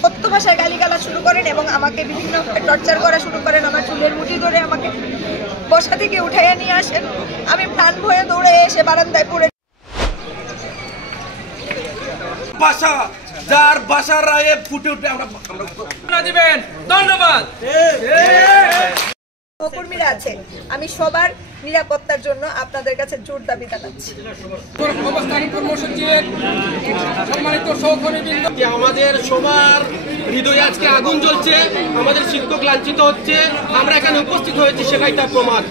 অকথ্য ভাষায় গালিগালাজ শুরু করেন এবং আমাকে বিভিন্ন টর্চার করা শুরু করেন। আমার চুলের মুঠি ধরে আমাকে বসা থেকে উঠাইয়া নিয়ে আসেন। আমি প্রাণ ভয়ে দৌড়ে এসে বারান্দায় পড়ে। ভাষা যার ভাষার রায়ে ফুটে উঠবে আমরা দিবেন। ধন্যবাদ। সহকর্মীরা আছে, আমি সবার নিরাপত্তার জন্য আপনাদের কাছে জোর দাবি জানাচ্ছি। আমাদের সবার হৃদয়ে আজকে আগুন জ্বলছে, আমাদের শিক্ষক লাঞ্ছিত হচ্ছে, আমরা এখানে উপস্থিত হয়েছি, সেটাই তার প্রমাণ।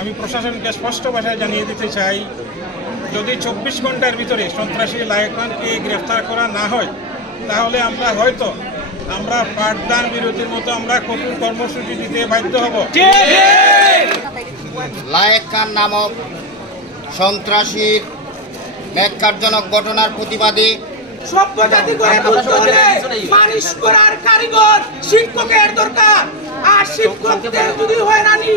আমি প্রশাসনকে স্পষ্ট ভাষায় জানিয়ে দিতে চাই, যদি 24 ঘন্টার ভিতরে সন্ত্রাসী লায়েক খানকে গ্রেফতার করা না হয়, তাহলে আমরা পাঠদান বিরতির মতো আমরা কঠোর কর্মসূচি দিতে বাধ্য হব। লায়েক খান নামক সন্ত্রাসীর ন্যাক্কারজনক ঘটনার প্রতিবাদে সভ্য জাতি গড়ে তুলতে হলে মানুষ করার কারিগর শিক্ষকের দরকার। আর শিক্ষকদের যদি হয়রানি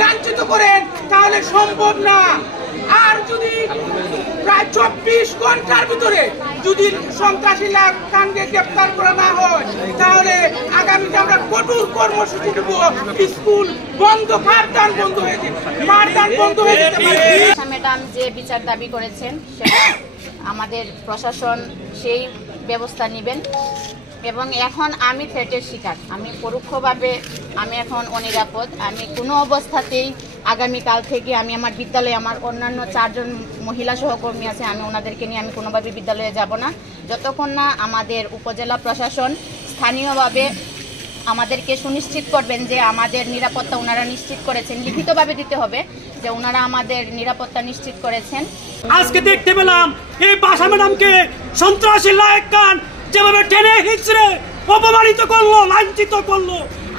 লাঞ্ছিত করেন তাহলে সম্ভব না। আর যদি প্রায় 24 ঘন্টার ভিতরে যদি সন্ত্রাসী লায়েক খানকে গ্রেফতার করা না হয়, তাহলে আগামীতে আমরা কঠোর কর্মসূচি দেব। স্কুল বন্ধ, পাঠদান বন্ধ হয়ে যাবে, পাঠদান বন্ধ হয়ে যেতে পারে। ম্যাডাম যে বিচার দাবি করেছেন সেটা আমাদের প্রশাসন সেই ব্যবস্থা নেবেন। এবং এখন আমি থ্রেটের শিকার, আমি পরোক্ষভাবে আমি এখন অনিরাপদ। আমি কোনো অবস্থাতেই আগামীকাল থেকে আমি আমার বিদ্যালয়ে আমার অন্যান্য 4 জন মহিলা সহকর্মী আছে, আমি ওনাদেরকে নিয়ে আমি কোনোভাবে বিদ্যালয়ে যাব না যতক্ষণ না আমাদের উপজেলা প্রশাসন স্থানীয়ভাবে আমাদেরকে সুনিশ্চিত করবেন যে আমাদের নিরাপত্তা ওনারা নিশ্চিত করেছেন। লিখিতভাবে দিতে হবে যে ওনারা আমাদের নিরাপত্তা নিশ্চিত করেছেন। আজকে দেখতে পেলাম এই ভাষা ম্যাডামকে সন্ত্রাসী লায়েক খান যেভাবে টেনে হিচড়ে অপমানিত করলো, লাঞ্ছিত করলো,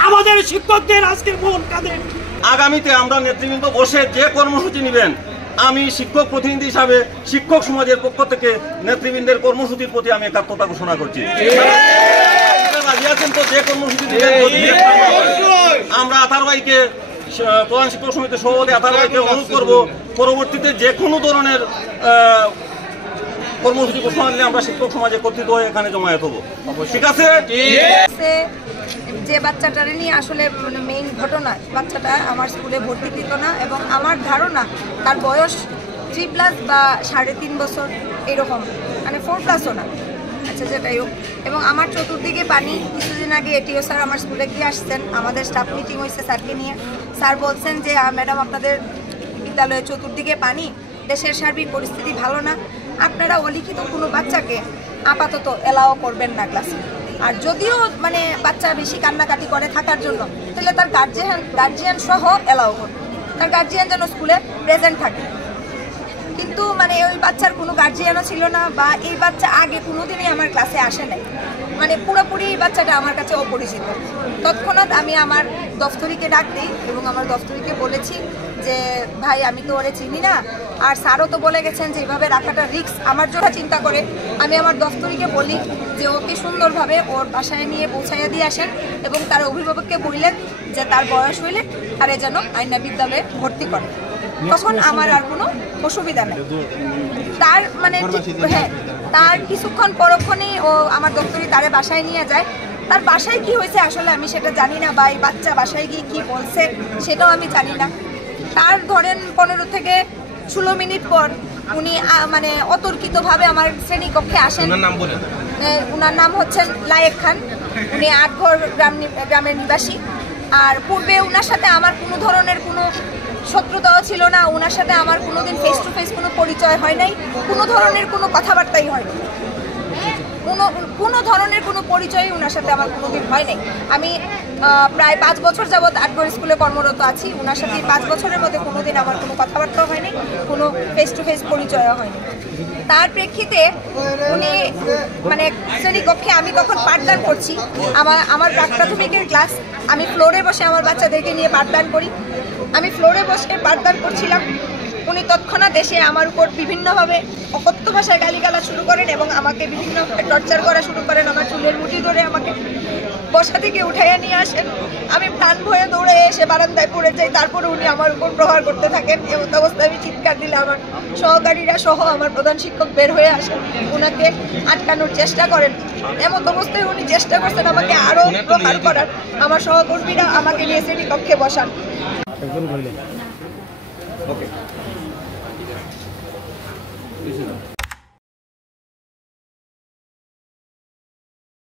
আমাদের শিক্ষকদের আজকে মন কাঁদে। আগামীতে আমরা নেতৃবৃন্দ বসে যে কর্মসূচি নেবেন, আমি শিক্ষক প্রতিনিধি হিসাবে শিক্ষক সমাজের পক্ষ থেকে নেতৃবৃন্দের কর্মসূচির প্রতি আমি একাত্মতা ঘোষণা করছি। রাজি আছেন তো যে কর্মসূচি দিবেন? আমরা আতার ভাইকে, প্রধান শিক্ষক সমিতির সভাপতি আতার ভাইকে অনুরোধ করব, পরবর্তীতে যে কোনো ধরনের কর্মসূচি ঘোষণা দিলে আমরা শিক্ষক সমাজে একত্রিত হয়ে এখানে জমায়েত হবো। ঠিক আছে? যে বাচ্চাটারে নিয়ে আসলে মেইন ঘটনা, বাচ্চাটা আমার স্কুলে ভর্তিকৃত না এবং আমার ধারণা তার বয়স 3+ বা 3.5 বছর এরকম, মানে 4+ না। আচ্ছা, যেটাই হোক। এবং আমার চতুর্দিকে পানি। কিছুদিন আগে এটিও স্যার আমার স্কুলে গিয়ে আসছেন, আমাদের স্টাফ মিটিং হয়েছে স্যারকে নিয়ে। স্যার বলছেন যে ম্যাডাম আপনাদের বিদ্যালয়ে চতুর্দিকে পানি, দেশের সার্বিক পরিস্থিতি ভালো না, আপনারা অলিখিত কোনো বাচ্চাকে আপাতত এলাও করবেন না ক্লাসে। আর যদিও মানে বাচ্চা বেশি কান্নাকাটি করে থাকার জন্য, তাহলে তার গার্জিয়ান সহ এলাও করবে, তার গার্জিয়ান যেন স্কুলে প্রেজেন্ট থাকে। কিন্তু মানে ওই বাচ্চার কোনো গার্জিয়ানও ছিল না, বা এই বাচ্চা আগে কোনোদিনই আমার ক্লাসে আসে নাই, মানে পুরোপুরি এই বাচ্চাটা আমার কাছে অপরিচিত। তৎক্ষণাৎ আমি আমার দফতরিকে ডাক দিই এবং আমার দফতরিকে বলেছি যে ভাই আমি তো ওরে চিনি না, আর স্যারও তো বলে গেছেন যে এইভাবে রাখাটা রিস্ক, আমার জন্য চিন্তা করে আমি আমার দফতরিকে বলি যে ওকে সুন্দরভাবে ওর বাসায় নিয়ে পৌঁছাইয়া দিয়ে আসেন এবং তার অভিভাবককে বললেন যে তার বয়স হইলে তারে যেন আইনা বিদ্যালয়ে ভর্তি করে। তখন আমার আর কোনো অসুবিধা নেই। তার মানে হ্যাঁ, তার কিছুক্ষণ পরক্ষণেই ও আমার দপ্তরি তারে বাসায় নিয়ে যায়। তার বাসায় কি হয়েছে আসলে আমি সেটা জানি না, বা এই বাচ্চা বাসায় গিয়ে কি বলছে সেটাও আমি জানি না। তার ধরেন 15 থেকে 16 মিনিট পর উনি মানে অতর্কিতভাবে আমার শ্রেণীকক্ষে আসেন। উনার নাম হচ্ছেন লায়েক খান, উনি আটঘর গ্রামের নিবাসী। আর পূর্বে উনার সাথে আমার কোনো ধরনের কোনো শত্রুতাও ছিল না, ওনার সাথে আমার কোনোদিন ফেস টু ফেস কোনো পরিচয় হয় নাই, কোনো ধরনের কোনো কথাবার্তাই হয়নি, কোনো ধরনের কোনো পরিচয়ই ওনার সাথে আমার কোনোদিন হয় নাই। আমি প্রায় 5 বছর যাবৎ আটঘর স্কুলে কর্মরত আছি, ওনার সাথে 5 বছরের মধ্যে কোনোদিন আমার কোনো কথাবার্তাও হয়নি, কোনো ফেস টু ফেস পরিচয়ও হয়নি। তার প্রেক্ষিতে উনি মানে শ্রেণীকক্ষে আমি তখন পাঠদান করছি, আমার প্রাক-প্রাথমিকের ক্লাস, আমি ফ্লোরে বসে আমার বাচ্চাদেরকে নিয়ে পাঠদান করি। আমি ফ্লোরে বসে পাঠদান করছিলাম, উনি তৎক্ষণাৎ এসে আমার উপর বিভিন্নভাবে অকথ্য ভাষায় গালিগালাজ শুরু করেন এবং আমাকে বিভিন্ন টর্চার করা শুরু করেন। আমার চুলের মুঠি ধরে আমাকে বসা থেকে উঠাইয়া নিয়ে আসেন। আমি প্রাণ ভয়ে দৌড়ে এসে বারান্দায় পড়ে যাই, তারপরে উনি আমার উপর প্রহার করতে থাকেন। এমন অবস্থায় আমি চিৎকার দিলে আমার সহকারীরা সহ আমার প্রধান শিক্ষক বের হয়ে আসেন, উনাকে আটকানোর চেষ্টা করেন। এমন অবস্থায় উনি চেষ্টা করছেন আমাকে আরো প্রহার করার। আমার সহকর্মীরা আমাকে নিয়ে শ্রেণীকক্ষে বসান।